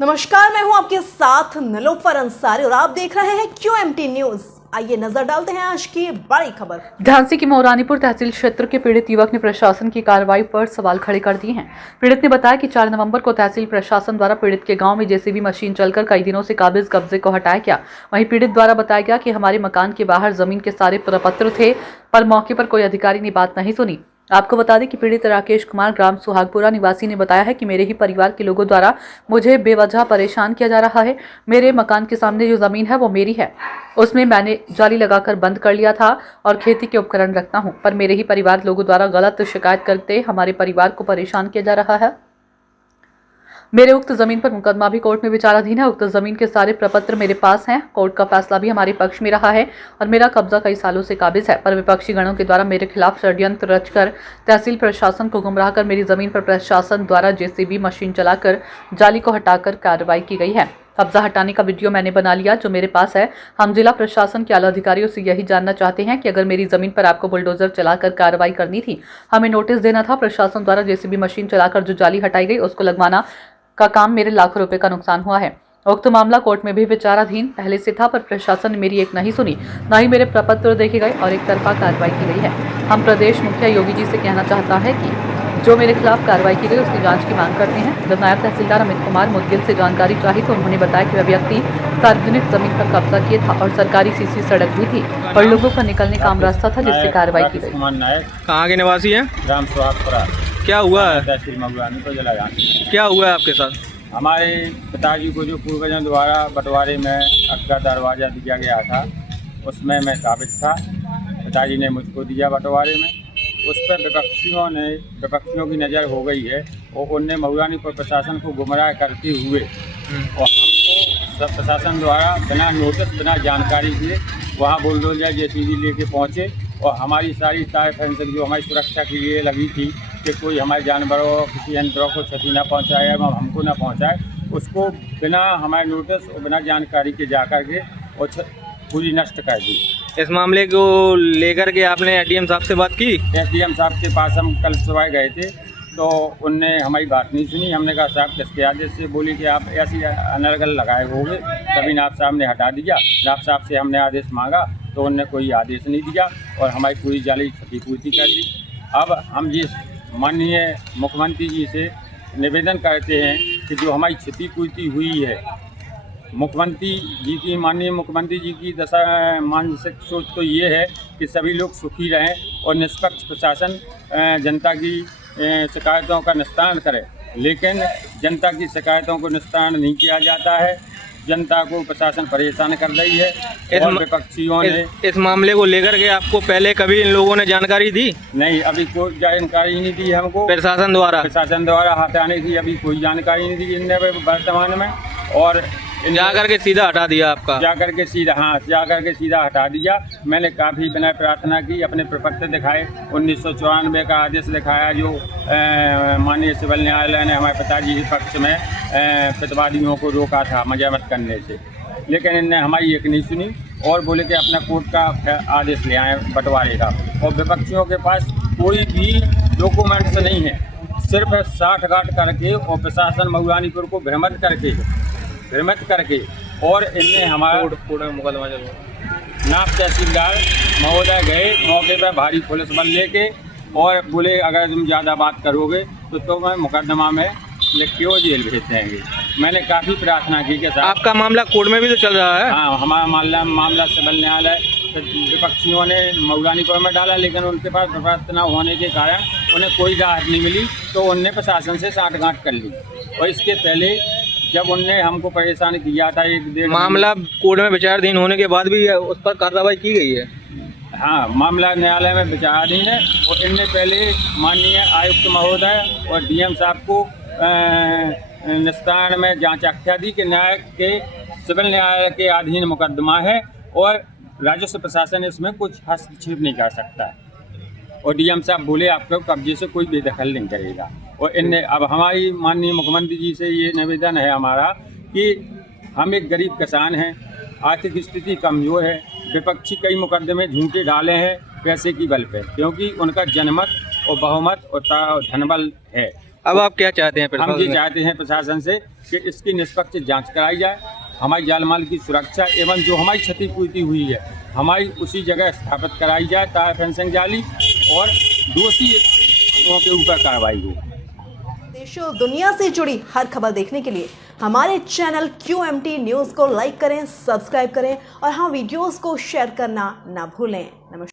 नमस्कार, मैं हूं आपके साथ निलोफर अंसारी और आप देख रहे हैं QMT न्यूज। आइए नजर डालते हैं आज की बड़ी खबर। झांसी की मोरानीपुर तहसील क्षेत्र के पीड़ित युवक ने प्रशासन की कार्रवाई पर सवाल खड़े कर दिए हैं। पीड़ित ने बताया कि 4 नवंबर को तहसील प्रशासन द्वारा पीड़ित के गांव में जेसीबी मशीन चलकर कई दिनों से काबिज कब्जे को हटाया गया। वहीं पीड़ित द्वारा बताया गया कि हमारे मकान के बाहर जमीन के सारे प्रपत्र थे, पर मौके पर कोई अधिकारी ने बात नहीं सुनी। आपको बता दें कि पीड़ित राकेश कुमार ग्राम सुहागपुरा निवासी ने बताया है कि मेरे ही परिवार के लोगों द्वारा मुझे बेवजह परेशान किया जा रहा है। मेरे मकान के सामने जो जमीन है वो मेरी है, उसमें मैंने जाली लगाकर बंद कर लिया था और खेती के उपकरण रखता हूं, पर मेरे ही परिवार लोगों द्वारा गलत शिकायत करते हमारे परिवार को परेशान किया जा रहा है। मेरे उक्त जमीन पर मुकदमा भी कोर्ट में विचाराधीन है। उक्त जमीन के सारे प्रपत्र मेरे पास हैं। कोर्ट का फैसला भी हमारे पक्ष में रहा है और मेरा कब्जा कई सालों से काबिज है, पर विपक्षी गणों के द्वारा मेरे खिलाफ षड्यंत्र रचकर तहसील प्रशासन को गुमराह कर मेरी जमीन पर प्रशासन द्वारा जेसीबी मशीन चलाकर जाली को हटाकर कार्रवाई की गई है। कब्जा हटाने का वीडियो मैंने बना लिया जो मेरे पास है। हम जिला प्रशासन के आला अधिकारियों से यही जानना चाहते हैं कि अगर मेरी जमीन पर आपको बुलडोजर चलाकर कार्रवाई करनी थी, हमें नोटिस देना था। प्रशासन द्वारा जेसीबी मशीन चलाकर जो जाली हटाई गई उसको लगवाना का काम मेरे लाखों रुपए का नुकसान हुआ है। उक्त मामला कोर्ट में भी विचाराधीन पहले से था, पर प्रशासन ने मेरी एक नहीं सुनी, न ही मेरे प्रपत्र देखे गए और एक तरफा कार्रवाई की गई है। हम प्रदेश मुखिया योगी जी से कहना चाहता है कि जो मेरे खिलाफ कार्रवाई की गई उसकी जांच की मांग करते हैं। जब नायब तहसीलदार अमित कुमार मुदगिल से जानकारी चाही तो उन्होंने बताया कि वह व्यक्ति सार्वजनिक जमीन पर कब्जा किए था और सरकारी सीसी सड़क भी थी और लोगों का निकलने का आम रास्ता था, जिससे कार्रवाई की गई। कहाँ के निवासी हैं? ग्राम सुहागपुरा। क्या हुआ है? तहसील मगुआनी को जिला जाना। क्या हुआ है आपके साथ? हमारे पिताजी को जो पूर्वजों द्वारा बंटवारे में अक्का दरवाज़ा दिया गया था, उसमें मैं काबिज था। पिताजी ने मुझको दिया बंटवारे में। उस पर विपक्षियों की नज़र हो गई है और उनने मगुआनीपुर प्रशासन को गुमराह करते हुए और हमको प्रशासन द्वारा बिना नोटिस बिना जानकारी दिए वहाँ बुलडोजर जेसीबी लेके पहुँचे और हमारी सारी तार फेंसिंग जो हमारी सुरक्षा के लिए लगी थी कि कोई हमारे जानवरों किसी यंत्रों को क्षति न पहुँचाए एवं हमको न पहुँचाए, उसको बिना हमारे नोटिस और बिना जानकारी के जा कर के और पूरी नष्ट कर दी। इस मामले को लेकर के आपने एडीएम साहब से बात की? एडीएम साहब के पास हम कल सुबह गए थे तो उनने हमारी बात नहीं सुनी। हमने कहा साहब किसके आदेश से? बोली कि आप ऐसी अनर्गल लगाए होंगे, तभी नायब साहब ने हटा दिया। नायब साहब से हमने आदेश मांगा तो उनने कोई आदेश नहीं दिया और हमारी पूरी जाली क्षतिपूर्ति कर दी। अब हम जिस माननीय मुख्यमंत्री जी से निवेदन करते हैं कि जो हमारी क्षतिपूर्ति हुई है, मुख्यमंत्री जी की माननीय मुख्यमंत्री जी की मानसिक सोच तो ये है कि सभी लोग सुखी रहें और निष्पक्ष प्रशासन जनता की शिकायतों का निस्तारण करे, लेकिन जनता की शिकायतों को निस्तारण नहीं किया जाता है। जनता को प्रशासन परेशान कर रही है और विपक्षियों ने इस मामले को लेकर के आपको पहले कभी इन लोगों ने जानकारी दी? नहीं, अभी कोई जानकारी नहीं दी हमको। प्रशासन द्वारा हटाने की अभी कोई जानकारी नहीं दी इनने वर्तमान में, और जा करके सीधा हटा दिया आपका? जा करके सीधा हटा दिया। मैंने काफ़ी विनय प्रार्थना की, अपने प्रपत्र दिखाए, 1994 का आदेश दिखाया जो माननीय सिविल न्यायालय ने हमारे पिताजी के पक्ष में प्रतिवादियों को रोका था मजम्मत करने से, लेकिन इनने हमारी एक नहीं सुनी और बोले कि अपना कोर्ट का आदेश ले आए बंटवारे का। और विपक्षियों के पास कोई भी डॉक्यूमेंट्स नहीं है, सिर्फ साठ-गांठ करके और प्रशासन मगुआनीपुर को भ्रमित करके और इनने हमारा मुकदमा नायब तहसीलदार महोदय गए मौके पर भारी पुलिस बल लेके और बोले अगर तुम ज़्यादा बात करोगे तो मैं मुकदमा में लिख के वो जेल भेज देंगे। मैंने काफ़ी प्रार्थना की कि आपका मामला कोर्ट में भी तो चल रहा है? हाँ, हमारा मामला सिविल न्यायालय विपक्षियों ने मगुआनीपुर में डाला, लेकिन उनके पास व्यवस्था न होने के कारण उन्हें कोई राहत नहीं मिली तो उनने प्रशासन से साठ-गांठ कर ली। और इसके पहले जब उनने हमको परेशान किया था 1-1.5 मामला कोर्ट में विचाराधीन होने के बाद भी उस पर कार्रवाई की गई है? हाँ, मामला न्यायालय में विचाराधीन है और इनने पहले माननीय आयुक्त महोदय और डीएम साहब को निस्तारण में जांच आख्या दी कि सिविल न्यायालय के अधीन मुकदमा है और राजस्व प्रशासन इसमें कुछ हस्तक्षेप नहीं कर सकता है। और डीएम साहब बोले आपके कब्जे से कोई बेदखल नहीं करेगा। और इनने अब हमारी माननीय मुख्यमंत्री जी से ये निवेदन है हमारा कि हम एक गरीब किसान हैं, आर्थिक स्थिति कमज़ोर है, विपक्षी कई मुकदमे झूठे डाले हैं पैसे की बल पे, क्योंकि उनका जनमत और बहुमत और धनबल है अब आप क्या चाहते हैं हम ये प्रशासन से? चाहते हैं प्रशासन से कि इसकी निष्पक्ष जांच कराई जाए, हमारी जान माल की सुरक्षा एवं जो हमारी क्षतिपूर्ति हुई है हमारी उसी जगह स्थापित कराई जाए तार फेंसिंग जाली, और दोषियों के ऊपर कार्रवाई हो। देश और दुनिया से जुड़ी हर खबर देखने के लिए हमारे चैनल QMT न्यूज़ को लाइक करें, सब्सक्राइब करें और हाँ, वीडियोस को शेयर करना ना भूलें। नमस्कार।